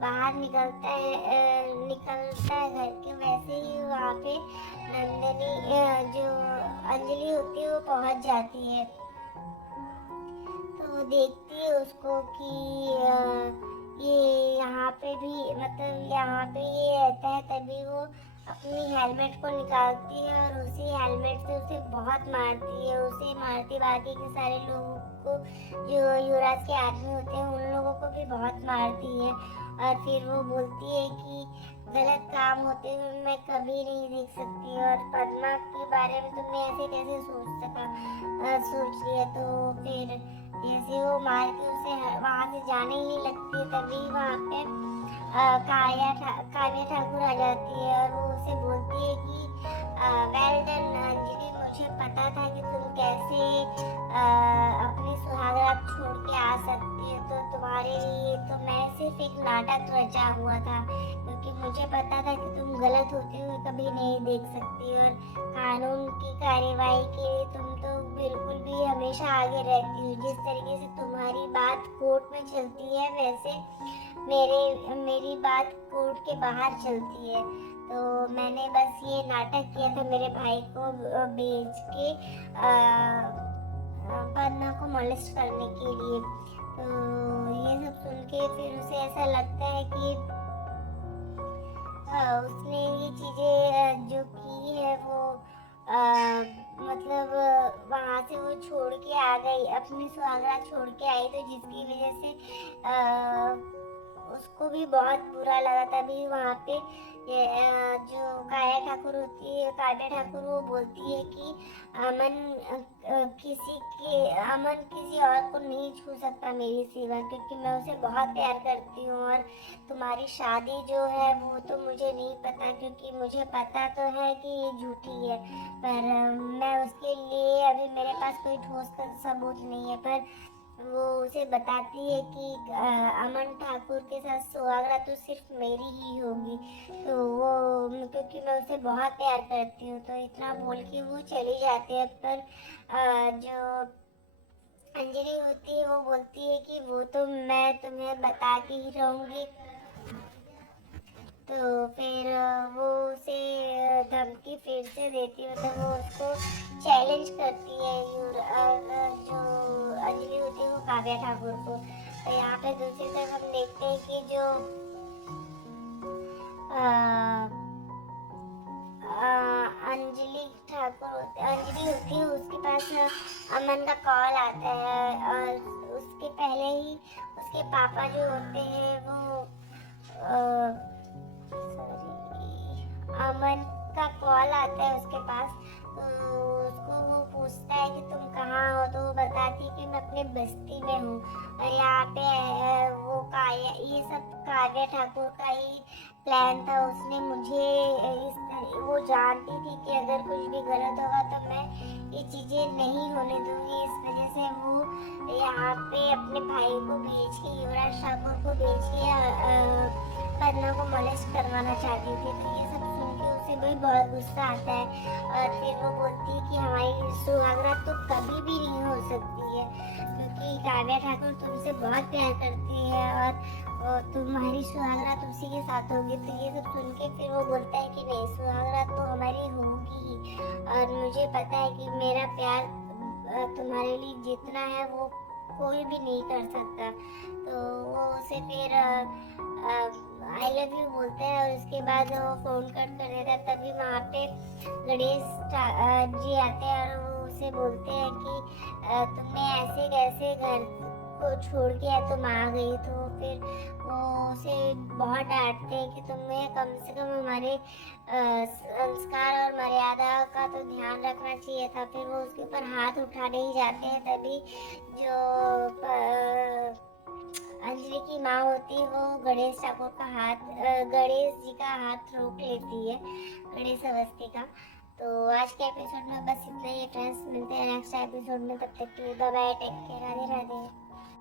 बाहर निकलता है घर के, वैसे ही वहाँ पे नंदिनी जो अंजलि होती है वो पहुँच जाती है। तो वो देखती है उसको कि ये यहाँ पे भी, मतलब यहाँ पे ये रहता है, तभी वो अपनी हेलमेट को निकालती है और उसी हेलमेट से उसे बहुत मारती है। उसे मारती, बाकी के सारे लोगों को, जो युवराज के आदमी होते हैं उन लोगों को भी बहुत मारती है। और फिर वो बोलती है कि गलत काम होते हुए मैं कभी नहीं देख सकती, और पद्मा के बारे में तुमने ऐसे कैसे सोच लिया। तो फिर जैसे वो मार के उसे वहाँ से जाने ही लगती है, तभी वहाँ पे काव्या ठाकुर आ जाती है और वो उसे बोलती है कि वेल डन अंजलि, मुझे पता था कि तुम कैसे अपनी सुहागरात छोड़ के आ सकती हो, तो तुम्हारे लिए तो मैं सिर्फ एक नाटक रचा हुआ था, क्योंकि मुझे पता था कि तुम गलत होते हुए कभी नहीं देख सकती, और कानून की कार्यवाही के लिए तुम तो बिल्कुल भी हमेशा आगे रहती हो। जिस तरीके से तुम्हारी बात कोर्ट में चलती है, वैसे मेरी बात कोर्ट के बाहर चलती है। तो मैंने बस ये नाटक किया था मेरे भाई को बेच के पन्ना को मोलेस्ट करने के लिए। तो ये सब सुन के फिर उसे ऐसा लगता है कि उसने ये चीजें जो की है वो मतलब वहां से वो छोड़ के आ गई, अपनी सुहागरात छोड़ के आई, तो जिसकी वजह से उसको भी बहुत बुरा लगा। तभी वहाँ पे जो काव्या ठाकुर वो बोलती है कि अमन किसी और को नहीं छू सकता मेरी सिवा, क्योंकि मैं उसे बहुत प्यार करती हूँ, और तुम्हारी शादी जो है वो तो मुझे नहीं पता, क्योंकि मुझे पता तो है कि ये झूठी है, पर मैं उसके लिए अभी मेरे पास कोई ठोस सबूत नहीं है। पर वो उसे बताती है कि अमन ठाकुर के साथ सुहागरात तो सिर्फ मेरी ही होगी, तो वो, क्योंकि मैं उसे बहुत प्यार करती हूँ। तो इतना बोल के वो चली जाती है। पर जो अंजलि होती है वो बोलती है कि वो तो मैं तुम्हें बता के ही रहूंगी। तो फिर वो उसे धमकी फिर से देती है, तो वो उसको चैलेंज करती है, जो अंजलि होती है वो काव्या ठाकुर को। तो यहाँ पे दूसरी तरफ हम देखते हैं कि जो अंजलि होती है, उसके पास अमन का कॉल आता है, और उसके पहले ही उसके पापा जो होते हैं वो अमन का कॉल आता है उसके पास। तो उसको वो पूछता है कि तुम कहाँ हो, तो वो बताती है कि मैं अपने बस्ती में हूँ। और यहाँ पे ये सब काव्या ठाकुर का ही प्लान था। उसने मुझे वो जानती थी कि अगर कुछ भी गलत होगा तो मैं ये चीजें नहीं होने दूंगी, इस वजह से वो यहाँ पे अपने भाई को भेज के, युवराज ठाकुर को भेज के पन्ना को मोलेस्ट करवाना चाहती थी। तो ये सब सुन के उसे भी बहुत गुस्सा आता है, और फिर वो बोलती है कि हमारी सुहागरात तो कभी भी नहीं हो सकती है, क्योंकि काव्या ठाकुर तुमसे बहुत प्यार करती है, और तुम्हारी सुहागरात उसी के साथ होगी। तो ये सब सुन के फिर वो बोलता है कि नहीं, सुहागरात तो हमारी होगी ही, और मुझे पता है कि मेरा प्यार तुम्हारे लिए जितना है वो कोई भी नहीं कर सकता। तो वो उसे फिर आई लव यू बोलते हैं, और उसके बाद वो फोन कट कर देता है। तभी वहाँ पे गणेश जी आते हैं, और वो उसे बोलते हैं कि तुमने ऐसे कैसे घर को छोड़ के तुम आ गई। तो फिर वो उसे बहुत डांटते हैं कि तुम्हें कम से कम हमारे संस्कार और मर्यादा का तो ध्यान रखना चाहिए था। फिर वो उसके ऊपर हाथ उठाने ही जाते हैं, तभी जो अंजलि की माँ होती है वो गणेश जी का हाथ रोक लेती है, गणेश अवस्थी का। तो आज के एपिसोड में बस इतना ही फ्रेंड्स, मिलते हैं नेक्स्ट एपिसोड में, तब तक के लिए bye bye, take care, Radhe Radhe.